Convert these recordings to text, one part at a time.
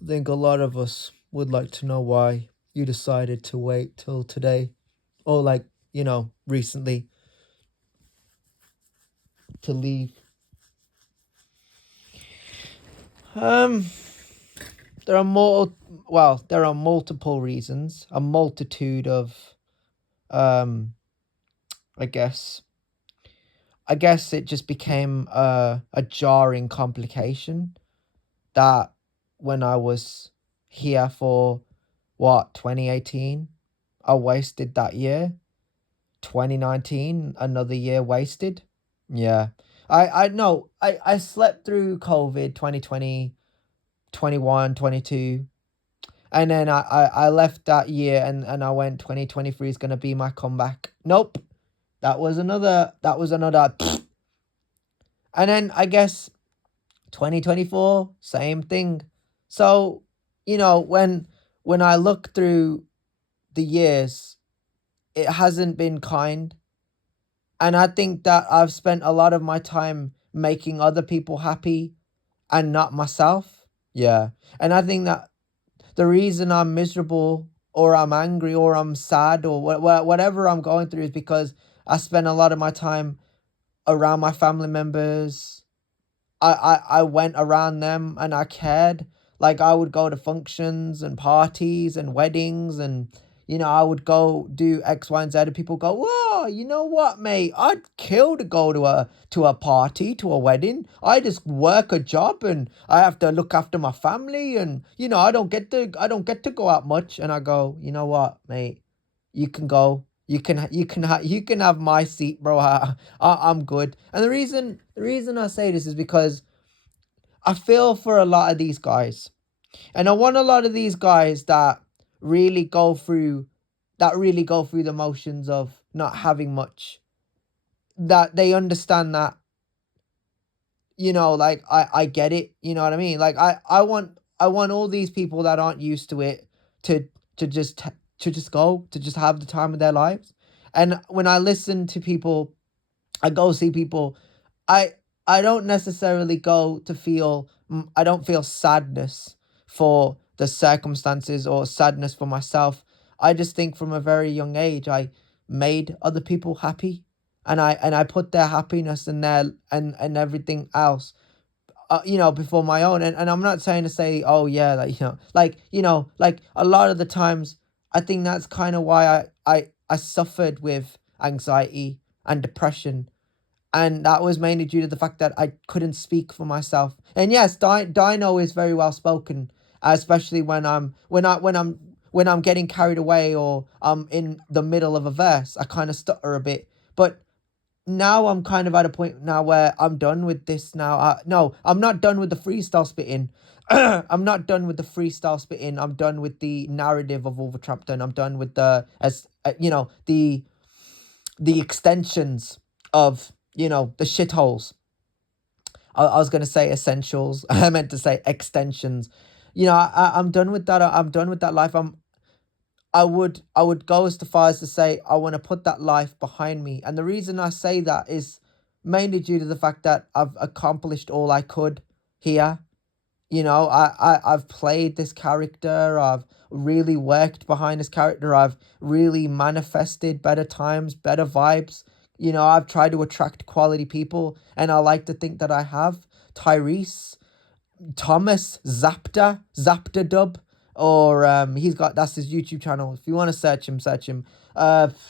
I think a lot of us would like to know why you decided to wait till today, or like, recently to leave. Um, there are more. Well, there are multiple reasons, a multitude of, um, I guess. I guess it just became a jarring complication that when I was here for what 2018, I wasted that year. 2019, another year wasted. Yeah. I no, I slept through COVID 2020, 21, 22. And then I left that year and I went 2023 is gonna be my comeback. Nope. That was another and then I guess 2024, same thing. So, when I look through the years, it hasn't been kind. And I think that I've spent a lot of my time making other people happy and not myself. Yeah. And I think that the reason I'm miserable or I'm angry or I'm sad or whatever I'm going through is because I spend a lot of my time around my family members. I went around them and I cared. Like I would go to functions and parties and weddings and I would go do X, Y, and Z and people go, whoa, you know what, mate? I'd kill to go to a party, to a wedding. I just work a job and I have to look after my family and I don't get to go out much. And I go, you know what, mate? You can go. You can have my seat, bro. I'm good. And the reason I say this is because I feel for a lot of these guys, and I want a lot of these guys really go through that really go through the motions of not having much. That they understand that like I get it. You know what I mean? Like I want all these people that aren't used to it to to just have the time of their lives. And when I listen to people, I go see people. I I don't necessarily go to feel. I don't feel sadness for the circumstances or sadness for myself. I just think from a very young age I made other people happy, and I put their happiness and their and everything else before my own. And I'm not saying to say, oh yeah, like a lot of the times, I think that's kind of why I suffered with anxiety and depression. And that was mainly due to the fact that I couldn't speak for myself. And yes, Dino is very well spoken, especially when I'm getting carried away or I'm in the middle of a verse. I kind of stutter a bit, but now I'm kind of at a point now where I'm done with this now. No, I'm not done with the freestyle spitting. I'm not done with the freestyle spitting. I'm done with the narrative of Wolvertrampton. I'm done with the extensions of the shitholes. I was gonna say essentials. I meant to say extensions. I'm done with that. I'm done with that life. I would go as far as to say I want to put that life behind me. And the reason I say that is mainly due to the fact that I've accomplished all I could here. I've played this character. I've really worked behind this character. I've really manifested better times, better vibes. I've tried to attract quality people, and I like to think that I have. Tyrese, Thomas, Zapta Dub, or that's his YouTube channel. If you want to search him, search him.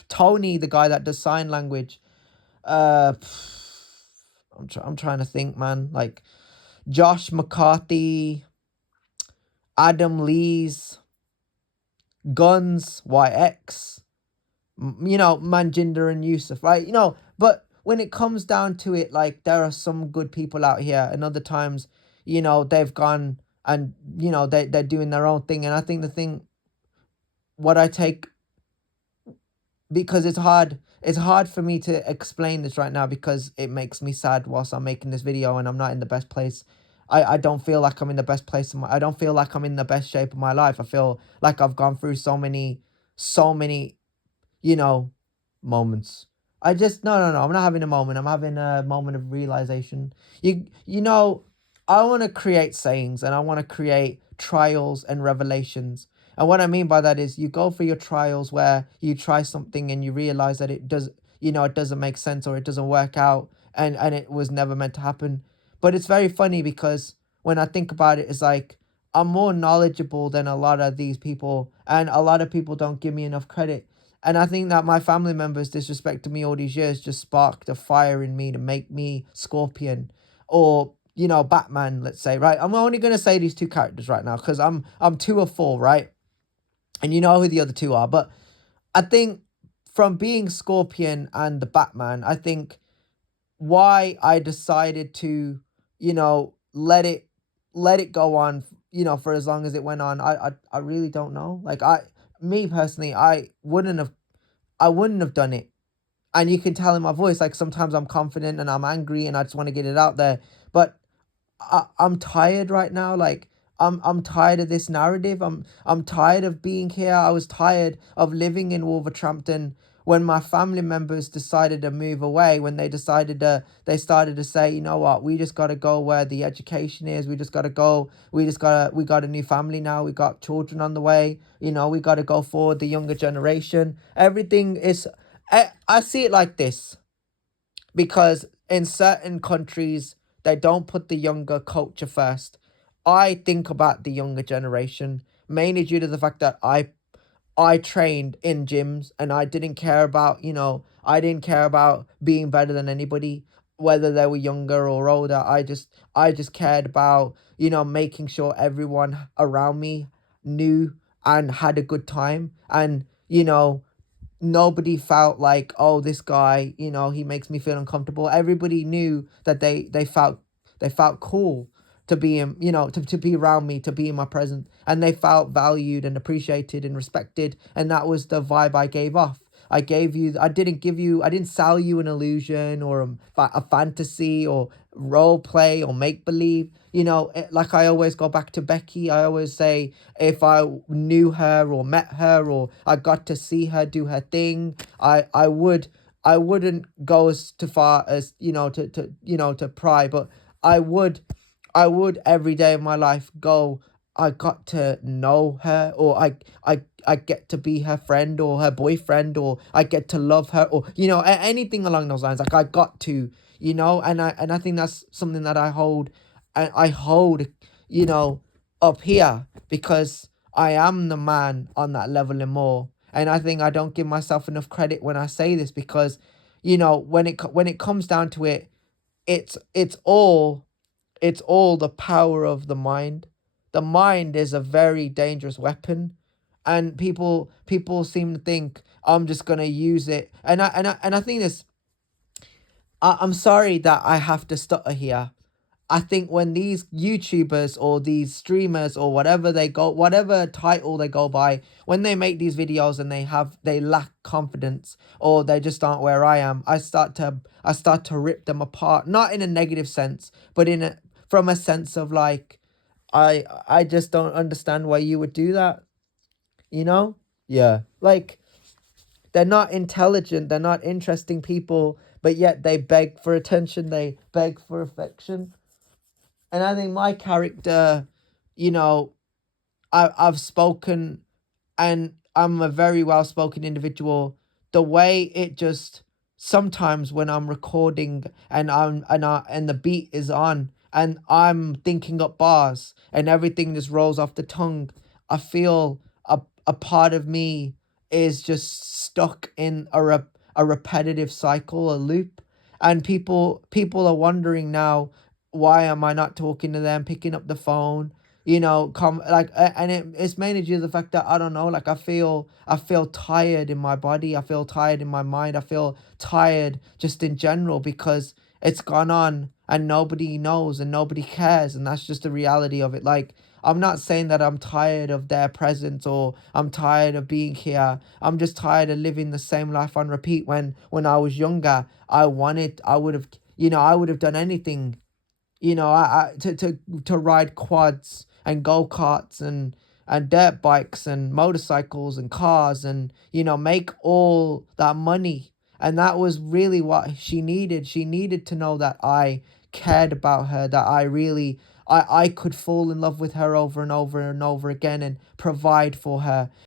Tony, the guy that does sign language. Uh, I'm trying to think, man. Like Josh McCarthy, Adam Lees, Guns, YX, Manjinder and Yusuf, right? But when it comes down to it, like there are some good people out here, and other times, they've gone and they're doing their own thing. And I think the thing, what I take, because it's hard for me to explain this right now because it makes me sad whilst I'm making this video and I'm not in the best place. I don't feel like I'm in the best place I don't feel like I'm in the best shape of my life. I feel like I've gone through so many you know moments. No, I'm not having a moment. I'm having a moment of realization. You know I want to create sayings, and I want to create trials and revelations. And what I mean by that is you go for your trials where you try something and you realize that it doesn't make sense, or it doesn't work out, and it was never meant to happen. But it's very funny because when I think about it, it's like I'm more knowledgeable than a lot of these people, and a lot of people don't give me enough credit. And I think that my family members disrespecting me all these years just sparked a fire in me to make me Scorpion, or Batman, let's say, right? I'm only gonna say these two characters right now because I'm two of four, right? And you know who the other two are. But I think from being Scorpion and the Batman, I think why I decided to, let it go on, for as long as it went on. I really don't know. Like me personally, I wouldn't have done it. And you can tell in my voice, like sometimes I'm confident and I'm angry and I just want to get it out there. But I'm tired right now. Like I'm tired of this narrative. I'm tired of being here. I was tired of living in Wolverhampton when my family members decided to move away, when they started to say, you know what, we just gotta go where the education is, we just gotta go, we got a new family now, we got children on the way, we gotta go forward, the younger generation. Everything is I see it like this, because in certain countries they don't put the younger culture first. I think about the younger generation mainly due to the fact that I trained in gyms, and I didn't care about being better than anybody, whether they were younger or older. I just cared about, making sure everyone around me knew and had a good time. And nobody felt like, oh, this guy, he makes me feel uncomfortable. Everybody knew that they felt cool to be in, to be around me, to be in my presence, and they felt valued and appreciated and respected. And that was the vibe I gave off. I didn't sell you an illusion or a fantasy or role play or make believe. Like I always go back to Becky. I always say, if I knew her or met her or I got to see her do her thing, I wouldn't go as too far as, to pry, but I would I would every day of my life go, I got to know her, or I get to be her friend or her boyfriend, or I get to love her, or anything along those lines. Like I got to, and I think that's something that I hold, you know, up here, because I am the man on that level and more. And I think I don't give myself enough credit when I say this, because when it comes down to it, it's all the power of the mind. The mind is a very dangerous weapon, and people seem to think I'm just gonna use it. And I think this. I'm sorry that I have to stutter here. I think when these YouTubers or these streamers or whatever title they go by, when they make these videos and they lack confidence, or they just aren't where I am, I start to rip them apart, not in a negative sense, but from a sense of like, I just don't understand why you would do that, you know? Yeah. Like, they're not intelligent, they're not interesting people, but yet they beg for attention, they beg for affection. And I think my character, you know, I've spoken, and I'm a very well spoken individual. The way it just sometimes when I'm recording and the beat is on and I'm thinking up bars and everything just rolls off the tongue, I feel a part of me is just stuck in a repetitive cycle, a loop. And people are wondering now, why am I not talking to them, picking up the phone? And it's mainly due to the fact that I don't know, like I feel tired in my body, I feel tired in my mind, I feel tired just in general, because it's gone on and nobody knows and nobody cares, and that's just the reality of it. Like, I'm not saying that I'm tired of their presence or I'm tired of being here. I'm just tired of living the same life on repeat. When I was younger, I would have done anything, to ride quads and go-karts and dirt bikes and motorcycles and cars, and make all that money. And that was really what she needed. She needed to know that I cared about her, that I really I could fall in love with her over and over and over again and provide for her.